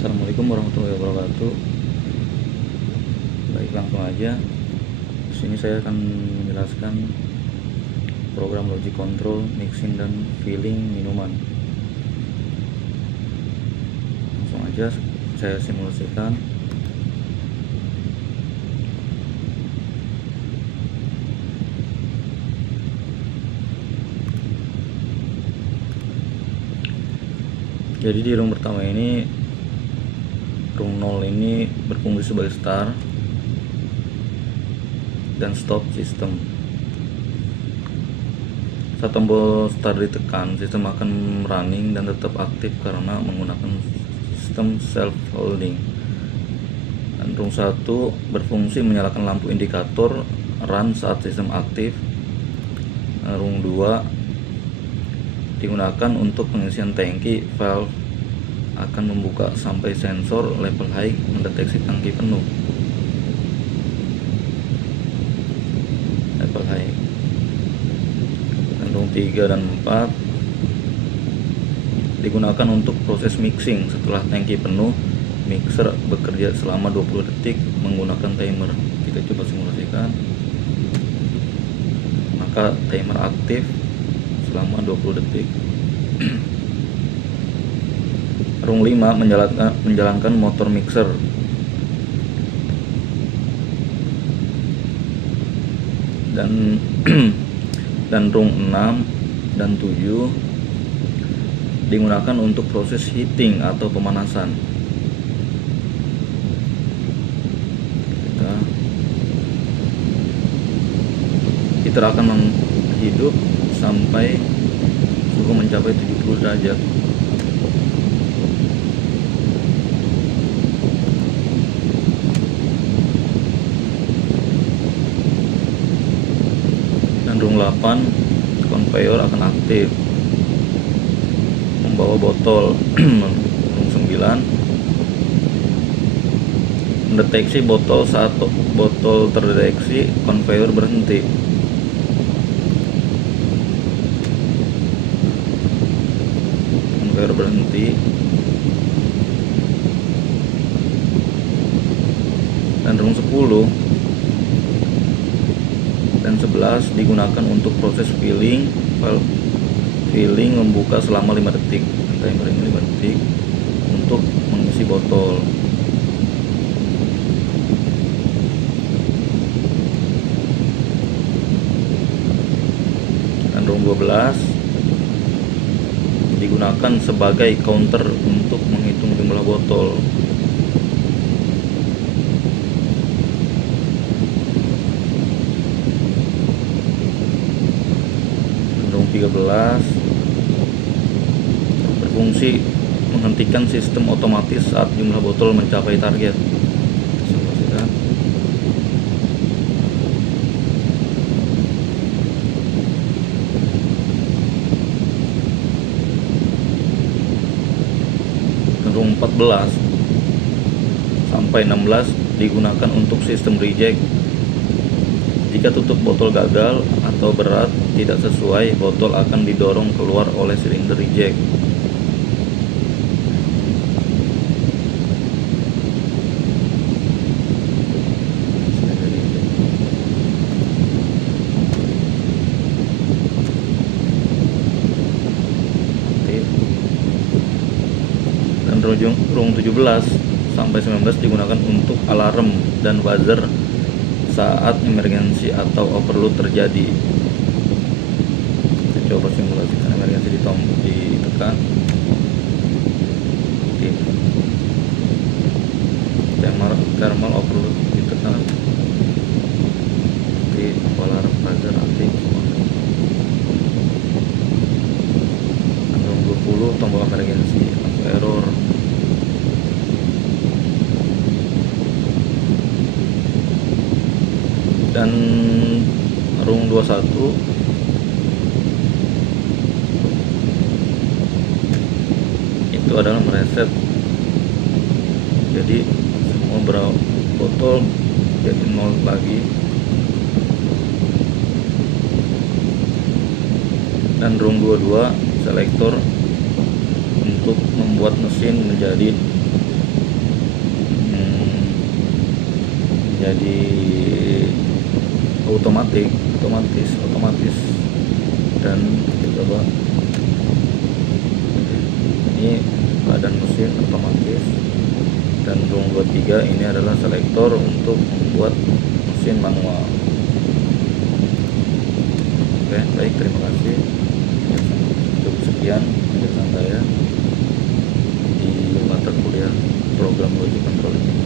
Assalamualaikum warahmatullahi wabarakatuh. Baik, langsung aja. Di sini saya akan menjelaskan program logic control, mixing dan filling minuman. Langsung aja saya simulasikan. Jadi di room pertama ini, room 0 ini berfungsi sebagai start dan stop system. Saat tombol start ditekan, sistem akan running dan tetap aktif karena menggunakan sistem self holding. Dan room 1 berfungsi menyalakan lampu indikator run saat sistem aktif. Room 2 digunakan untuk pengisian tangki. Valve akan membuka sampai sensor level high mendeteksi tangki penuh. Level high. Dan room 3 dan 4 digunakan untuk proses mixing. Setelah tangki penuh, mixer bekerja selama 20 detik menggunakan timer. Kita coba simulasikan. Maka timer aktif selama 20 detik. Room 5 menjalankan motor mixer. Dan dan room 6 dan 7 digunakan untuk proses heating atau pemanasan. Heater akan hidup sampai suhu mencapai 70 derajat. Dan room 8 conveyor akan aktif membawa botol. Room 9 mendeteksi botol. Saat botol terdeteksi, conveyor berhenti. Dan room 10 dan 11 digunakan untuk proses filling. Valve filling membuka selama 5 detik. Timer ini 5 detik untuk mengisi botol. Dan room 12 digunakan sebagai counter untuk menghitung jumlah botol. Room 13 berfungsi menghentikan sistem otomatis saat jumlah botol mencapai target. Room 14 sampai 16 digunakan untuk sistem reject. Jika tutup botol gagal atau berat tidak sesuai, botol akan didorong keluar oleh silinder reject. Room 17 sampai 19 digunakan untuk alarm dan buzzer saat emergensi atau overload terjadi. Kita coba simulasikan emergensi ditekan. Thermal overload ditekan. Alarm buzzer aktif. Room 20 tombol emergensi error. Dan room 21 itu adalah mereset. Jadi semua botol jadi 0 lagi. Dan room 22 selektor untuk membuat mesin menjadi jadi otomatis. Dan coba ini badan mesin otomatis, dan room 23 ini adalah selektor untuk membuat mesin manual. Oke, baik, terima kasih. Cukup sekian penjelasan saya di mata kuliah program logic control ini.